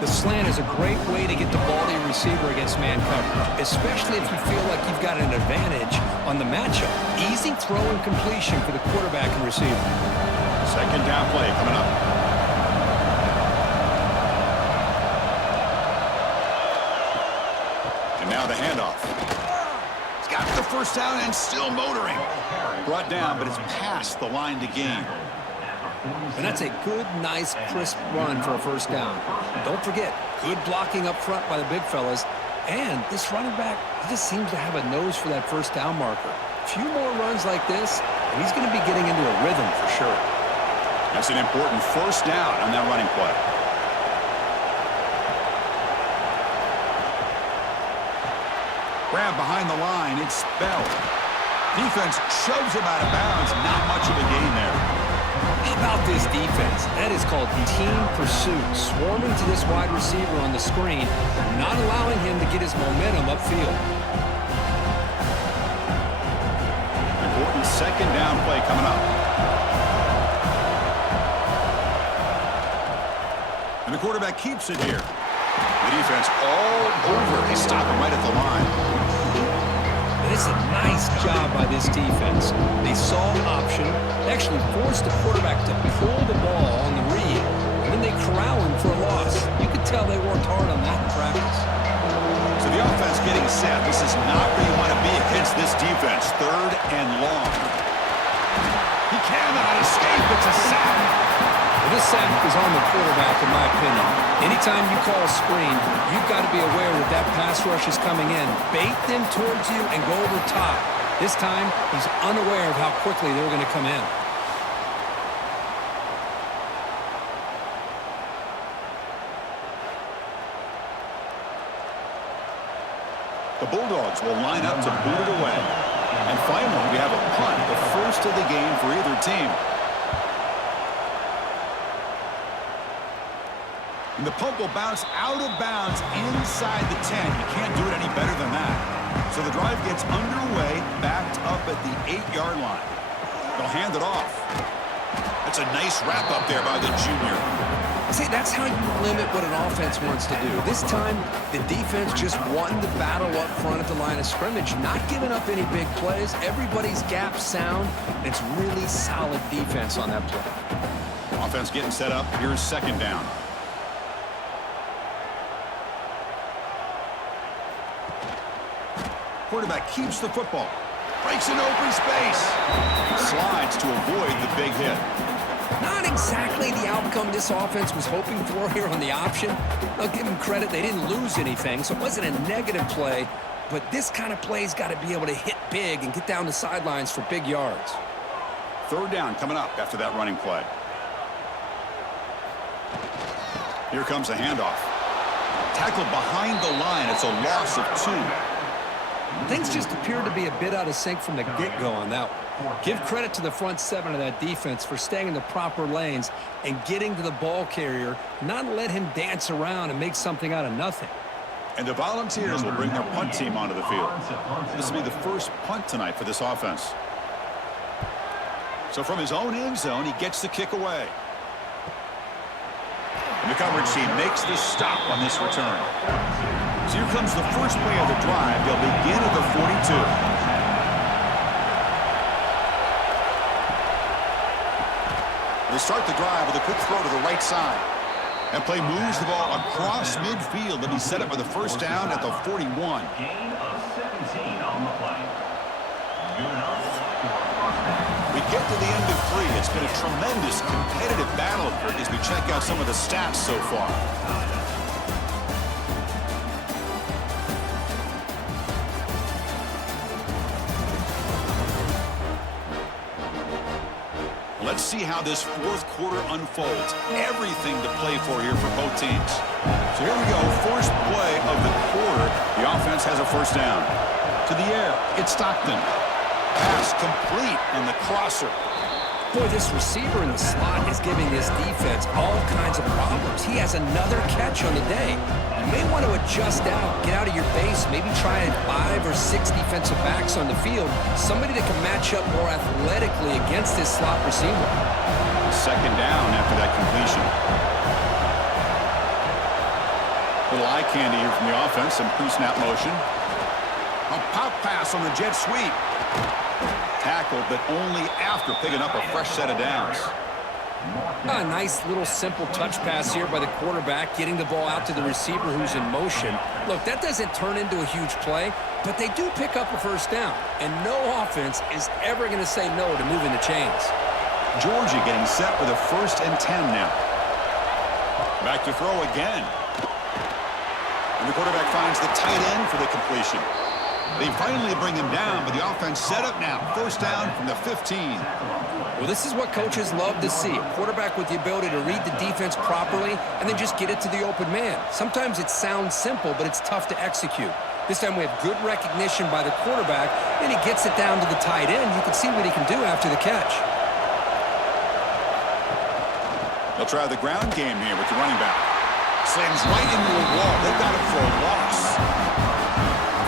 The slant is a great way to get the ball to your receiver against man coverage, especially if you feel like you've got an advantage on the matchup. Easy throw and completion for the quarterback and receiver. Second down play coming up. And now the handoff. He's got the first down and still motoring. Brought down, but it's past the line to gain. And that's a good, nice, crisp run for a first down. Don't forget, good blocking up front by the big fellas. And this running back, he just seems to have a nose for that first down marker. A few more runs like this, and he's going to be getting into a rhythm for sure. That's an important first down on that running play. Grab behind the line, it's Bell. Defense shoves him out of bounds, not much of a gain there. How about this defense? That is called team pursuit. Swarming to this wide receiver on the screen, not allowing him to get his momentum upfield. Important second down play coming up. And the quarterback keeps it here. The defense all over. They stop him right at the line. It's a nice job by this defense. They saw an option, actually forced the quarterback to pull the ball on the read, and then they corral him for a loss. You could tell they worked hard on that in practice. So the offense getting set. This is not where you want to be against this defense. Third and long. He cannot escape. It's a sack. Well, sack is on the quarterback, in my opinion. Anytime you call a screen, you've got to be aware that that pass rush is coming in. Bait them towards you and go over top. This time, he's unaware of how quickly they're going to come in. The Bulldogs will line up to boot it away. And finally, we have a punt, the first of the game for either team. And the punt will bounce out of bounds inside the 10. You can't do it any better than that. So the drive gets underway, backed up at the 8-yard line. They'll hand it off. That's a nice wrap up there by the junior. See, that's how you limit what an offense wants to do. This time, the defense just won the battle up front at the line of scrimmage, not giving up any big plays. Everybody's gap sound. It's really solid defense on that play. Offense getting set up. Here's second down. Quarterback keeps the football. Breaks into open space. Slides to avoid the big hit. Not exactly the outcome this offense was hoping for here on the option. I'll give them credit. They didn't lose anything, so it wasn't a negative play. But this kind of play's got to be able to hit big and get down the sidelines for big yards. Third down coming up after that running play. Here comes a handoff. Tackled behind the line. It's a loss of 2. Things just appeared to be a bit out of sync from the get-go on that one. Give credit to the front seven of that defense for staying in the proper lanes and getting to the ball carrier, not let him dance around and make something out of nothing. And the Volunteers will bring their punt team onto the field. This will be the first punt tonight for this offense. So from his own end zone, he gets the kick away. And the coverage team makes the stop on this return. So here comes the first play of the drive. They'll begin at the 42. They start the drive with a quick throw to the right side. That play moves the ball across midfield. They'll be set up with a first down at the 41. Gain of 17 on the play. We get to the end of 3. It's been a tremendous competitive battle as we check out some of the stats so far. Let's see how this fourth quarter unfolds. Everything to play for here for both teams. So here we go, first play of the quarter. The offense has a first down. To the air, it's Stockton. Pass complete on the crosser. Boy, this receiver in the slot is giving this defense all kinds of problems. He has another catch on the day. You may want to adjust out, get out of your base, maybe try 5 or 6 defensive backs on the field, somebody that can match up more athletically against this slot receiver. Second down after that completion. Little eye candy here from the offense, some pre-snap motion. A pop pass on the jet sweep. Tackled, but only after picking up a fresh set of downs. A nice little simple touch pass here by the quarterback, getting the ball out to the receiver who's in motion. Look, that doesn't turn into a huge play, but they do pick up a first down, and no offense is ever going to say no to moving the chains. Georgia getting set with a 1st and 10 now. Back to throw again. And the quarterback finds the tight end for the completion. They finally bring him down, but the offense set up now. First down from the 15. Well, this is what coaches love to see. A quarterback with the ability to read the defense properly and then just get it to the open man. Sometimes it sounds simple, but it's tough to execute. This time we have good recognition by the quarterback, and he gets it down to the tight end. You can see what he can do after the catch. They'll try the ground game here with the running back. Slams right into a wall. They've got it for a loss.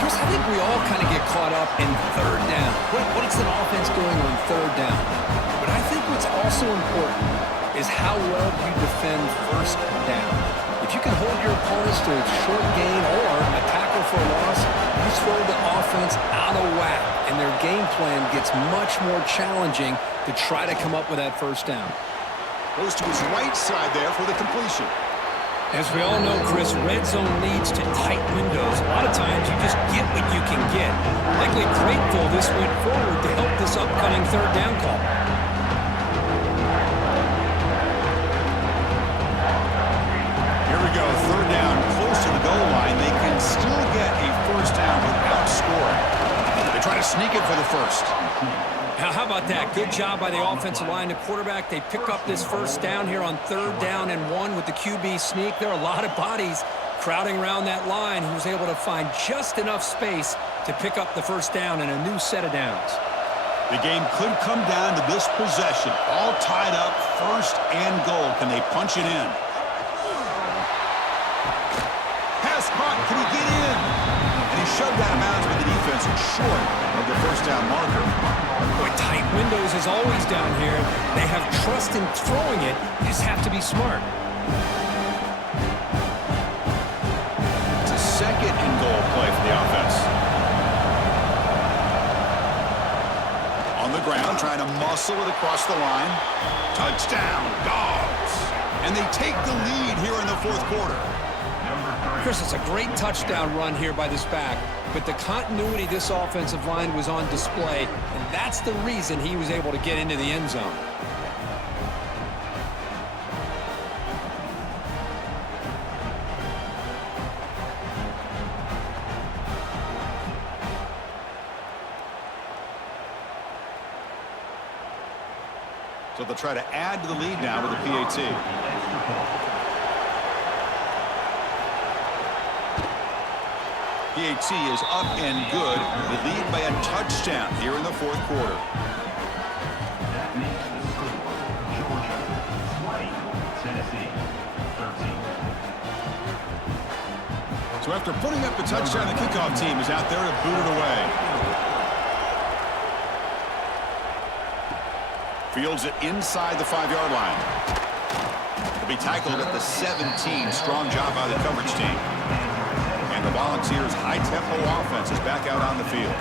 Chris, I think we all kind of get caught up in third down. What is an offense doing on third down? But I think what's also important is how well you defend first down. If you can hold your opponents to a short gain or a tackle for a loss, you throw the offense out of whack, and their game plan gets much more challenging to try to come up with that first down. Goes to his right side there for the completion. As we all know, Chris, red zone leads to tight windows. A lot of times you just get what you can get. Likely grateful this went forward to help this upcoming third down call. goal line, they can still get a first down without scoring. They try to sneak it for the first. Now, how about that? Good job by the offensive line. The quarterback, they pick up this first down here on 3rd down and 1 with the QB sneak. There are a lot of bodies crowding around that line. He was able to find just enough space to pick up the first down and a new set of downs. The game could come down to this possession. All tied up, 1st and goal. Can they punch it in? Pass caught. Can he get in? And he shoved out of bounds with the defense short of the first down marker. Boy, tight windows as always down here. They have trust in throwing it. You just have to be smart. It's a 2nd and goal play for the offense. On the ground, trying to muscle it across the line. Touchdown, Dogs! And they take the lead here in the 4th quarter. Chris, it's a great touchdown run here by this back, but the continuity of this offensive line was on display, and that's the reason he was able to get into the end zone. So they'll try to add to the lead now with a PAT. PAT is up and good. The lead by a touchdown here in the 4th quarter. That makes the score Georgia 20, Tennessee 13. So after putting up the touchdown, the kickoff team is out there to boot it away. Fields it inside the 5-yard line. He'll be tackled at the 17. Strong job by the coverage team. And the Volunteers' high-tempo offense is back out on the field.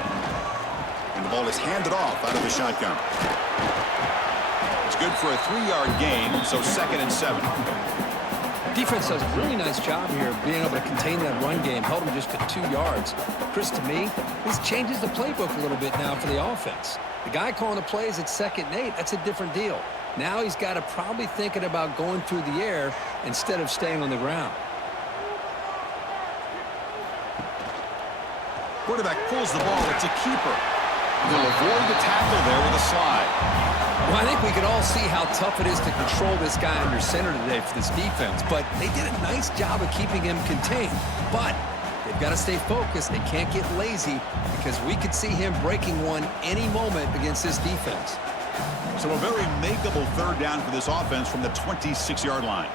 And the ball is handed off out of the shotgun. It's good for a 3-yard gain, so 2nd and 7. Defense does a really nice job here of being able to contain that run game, held him just to 2 yards. Chris, to me, this changes the playbook a little bit now for the offense. The guy calling the plays at 2nd and 8, that's a different deal. Now he's got to probably thinking about going through the air instead of staying on the ground. Quarterback pulls the ball. It's a keeper. He'll avoid the tackle there with a slide. Well, I think we can all see how tough it is to control this guy under center today for this defense, but they did a nice job of keeping him contained. But they've got to stay focused. They can't get lazy because we could see him breaking one any moment against this defense. So a very makeable 3rd down for this offense from the 26-yard line.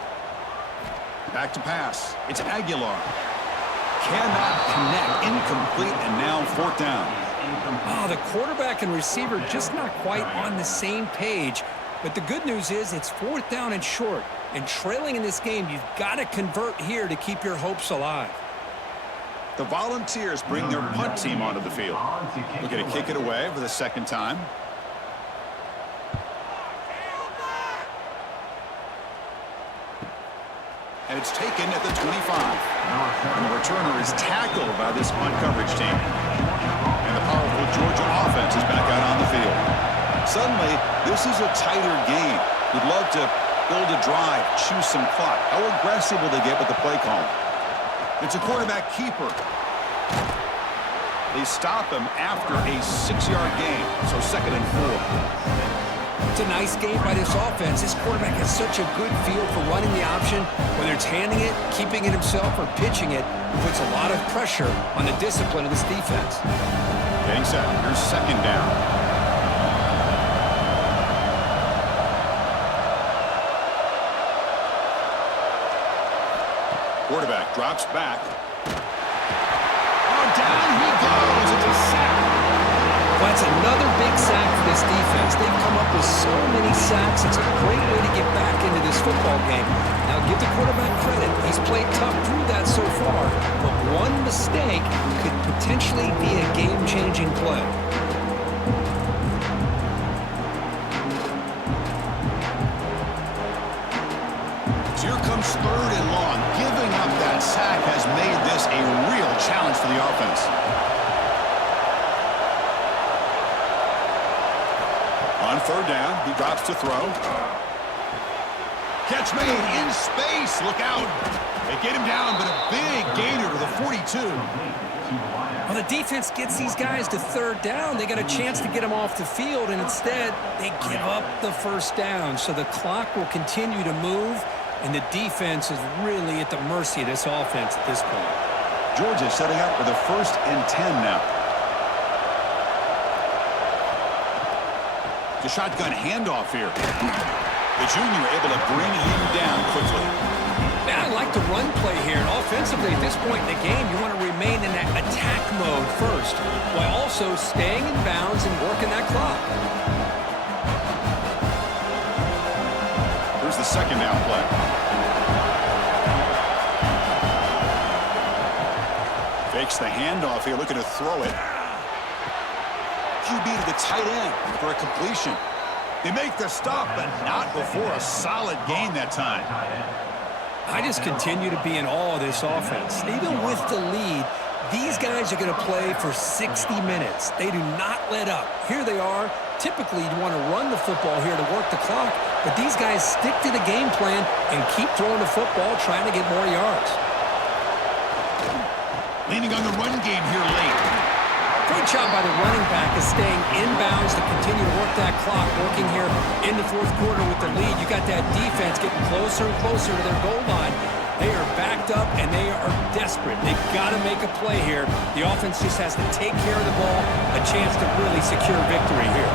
Back to pass. It's Aguilar. Cannot connect. Incomplete, and now 4th down. Oh, the quarterback and receiver just not quite on the same page. But the good news is it's 4th down and short. And trailing in this game, you've got to convert here to keep your hopes alive. The Volunteers bring their punt team onto the field. We're going to kick it away for the 2nd time. And it's taken at the 25. And the returner is tackled by this punt coverage team. And the powerful Georgia offense is back out on the field. Suddenly, this is a tighter game. You'd love to build a drive, choose some clock. How aggressive will they get with the play call? It's a quarterback keeper. They stop him after a 6-yard gain, so 2nd and 4. It's a nice game by this offense. This quarterback has such a good feel for running the option. Whether it's handing it, keeping it himself, or pitching it, it puts a lot of pressure on the discipline of this defense. Getting set. Here's 2nd down. Quarterback drops back. Oh, down he goes. It's a sack. Well, that's another big sack for this defense. They've come up with so many sacks. It's a great way to get back into this football game. Now, give the quarterback credit. He's played tough through that so far, but one mistake could potentially be a game-changing play. So here comes 3rd and long. Giving up that sack has made this a real challenge for the offense. On 3rd down, he drops to throw. Catch made in space. Look out. They get him down, but a big gainer to the 42. Well, the defense gets these guys to third down. They got a chance to get them off the field, and instead they give up the first down. So the clock will continue to move, and the defense is really at the mercy of this offense at this point. Georgia setting up with a 1st and 10 now. The shotgun handoff here. The junior able to bring him down quickly. Man, I like the run play here. And offensively, at this point in the game, you want to remain in that attack mode first, while also staying in bounds and working that clock. Here's the 2nd down play. Fakes the handoff here, looking to throw it. QB to the tight end for a completion. They make the stop, but not before a solid gain that time. I just continue to be in awe of this offense. Even with the lead, these guys are going to play for 60 minutes. They do not let up. Here they are. Typically, you want to run the football here to work the clock, but these guys stick to the game plan and keep throwing the football, trying to get more yards. Leaning on the run game here late. Great job by the running back of staying inbounds to continue to work that clock, working here in the 4th quarter with the lead. You got that defense getting closer and closer to their goal line. They are backed up, and they are desperate. They've got to make a play here. The offense just has to take care of the ball, a chance to really secure victory here.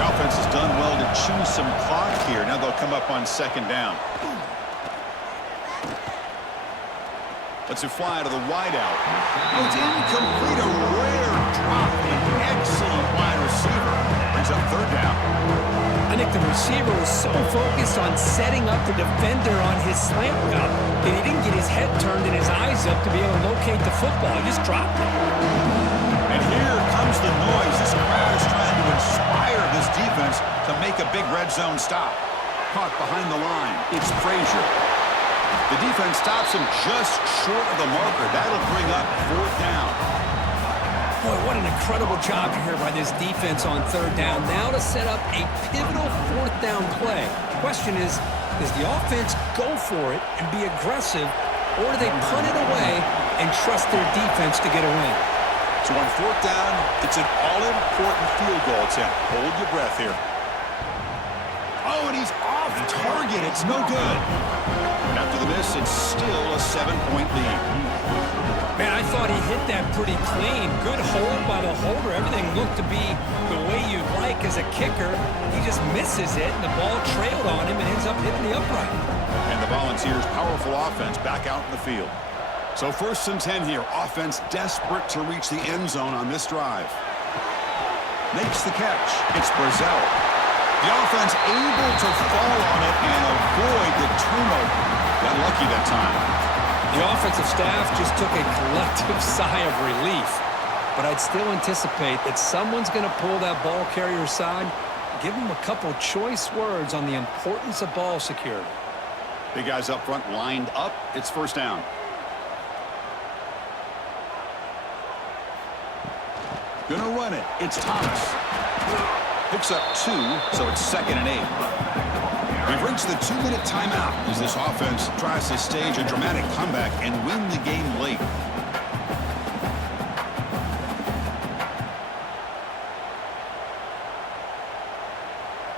The offense has done well to chew some clock here. Now they'll come up on 2nd down. Lets it fly to the wideout. Oh, it's incomplete. A rare drop. An excellent wide receiver. Brings up 3rd down. I think the receiver was so focused on setting up the defender on his slant route that he didn't get his head turned and his eyes up to be able to locate the football. He just dropped it. And here comes the noise. This crowd is trying to inspire this defense to make a big red zone stop. Caught behind the line. It's Frazier. The defense stops him just short of the marker. That'll bring up 4th down. Boy, what an incredible job here by this defense on 3rd down. Now to set up a pivotal 4th down play. Question is, does the offense go for it and be aggressive, or do they punt it away and trust their defense to get a win? So on 4th down, it's an all-important field goal attempt. Hold your breath here. Oh, and he's off target. It's no good. After the miss, it's still a 7-point lead. Man, I thought he hit that pretty clean. Good hold by the holder. Everything looked to be the way you'd like as a kicker. He just misses it, and the ball trailed on him and ends up hitting the upright. And the Volunteers' powerful offense back out in the field. So 1st and 10 here. Offense desperate to reach the end zone on this drive. Makes the catch. It's Brazell. The offense able to fall on it and avoid the turnover. Got lucky that time. The offensive staff just took a collective sigh of relief. But I'd still anticipate that someone's going to pull that ball carrier side, give them a couple choice words on the importance of ball security. Big guys up front lined up. It's 1st down. Gonna run it. It's Thomas. Picks up 2, so it's 2nd and 8. We've reached the 2-minute timeout as this offense tries to stage a dramatic comeback and win the game late.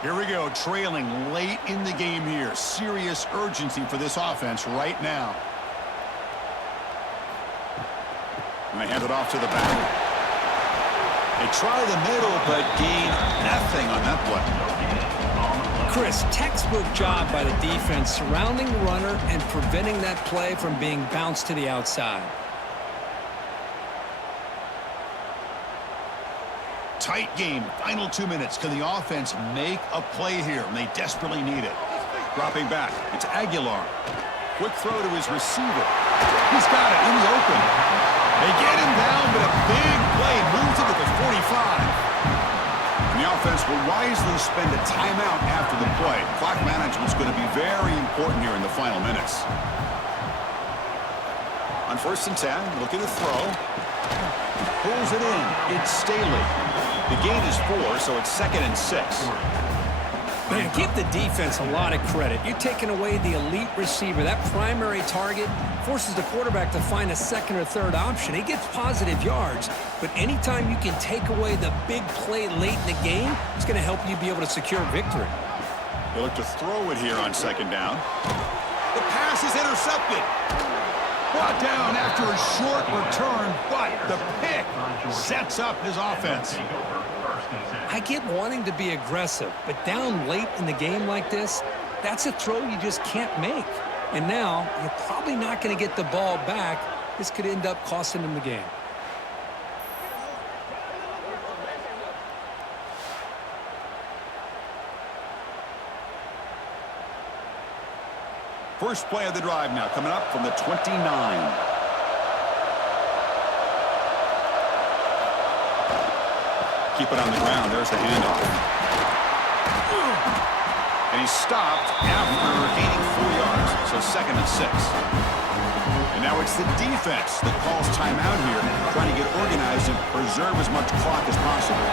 Here we go, trailing late in the game here. Serious urgency for this offense right now. And they hand it off to the back. They try the middle, but gain nothing on that play. Chris, textbook job by the defense surrounding the runner and preventing that play from being bounced to the outside. Tight game, final 2 minutes. Can the offense make a play here? And they desperately need it. Dropping back, it's Aguilar. Quick throw to his receiver. He's got it in the open. They get him down, but a big play moves it to the 45. And the offense will wisely spend a timeout after the play. Clock management's going to be very important here in the final minutes. On 1st and 10, looking to throw. Pulls it in. It's Staley. The gain is 4, so it's 2nd and 6. Man, give the defense a lot of credit. You're taking away the elite receiver. That primary target forces the quarterback to find a second or third option. He gets positive yards, but anytime you can take away the big play late in the game, it's going to help you be able to secure victory. They look to throw it here on second down. The pass is intercepted. Brought down after a short return, but the pick sets up his offense. I get wanting to be aggressive, but down late in the game like this, that's a throw you just can't make. And now, you're probably not going to get the ball back. This could end up costing him the game. First play of the drive now coming up from the 29. Keep it on the ground. There's the handoff. And he's stopped after gaining 4 yards. So 2nd and 6. And now it's the defense that calls timeout here, trying to get organized and preserve as much clock as possible.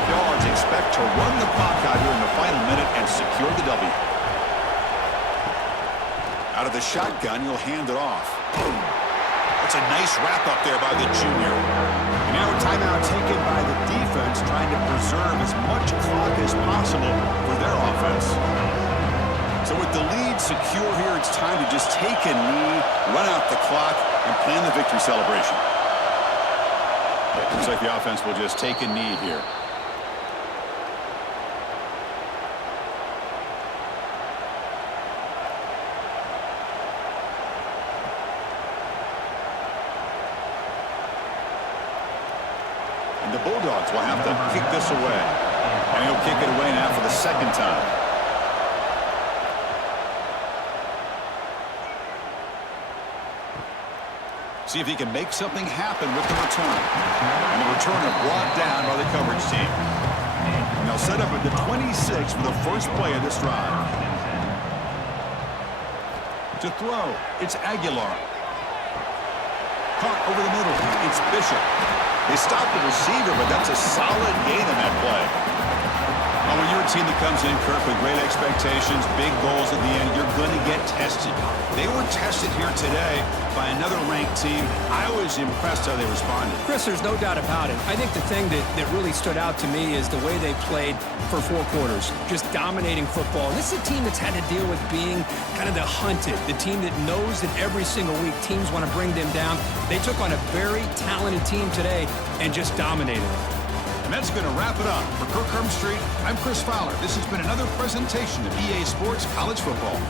The Dogs expect to run the clock out here in the final minute and secure the W. Out of the shotgun, you'll hand it off. That's a nice wrap up there by the junior. And now a timeout taken by the defense, trying to preserve as much clock as possible for their offense. So with the lead secure here, it's time to just take a knee, run out the clock, and plan the victory celebration. Looks like the offense will just take a knee here. And the Bulldogs will have to kick this away. And he'll kick it away now for the 2nd time. See if he can make something happen with the return. And the returner brought down by the coverage team. And they'll set up at the 26 for the first play of this drive. To throw, it's Aguilar. Caught over the middle, it's Bishop. They stopped the receiver, but that's a solid gain in that play. Well, when you're a team that comes in, Kirk, with great expectations, big goals at the end, you're going to get tested. They were tested here today by another ranked team. I was impressed how they responded. Chris, there's no doubt about it. I think the thing that really stood out to me is the way they played for 4 quarters, just dominating football. And this is a team that's had to deal with being kind of the hunted, the team that knows that every single week teams want to bring them down. They took on a very talented team today and just dominated them. And that's going to wrap it up. For Kirk Street, I'm Chris Fowler. This has been another presentation of EA Sports College Football.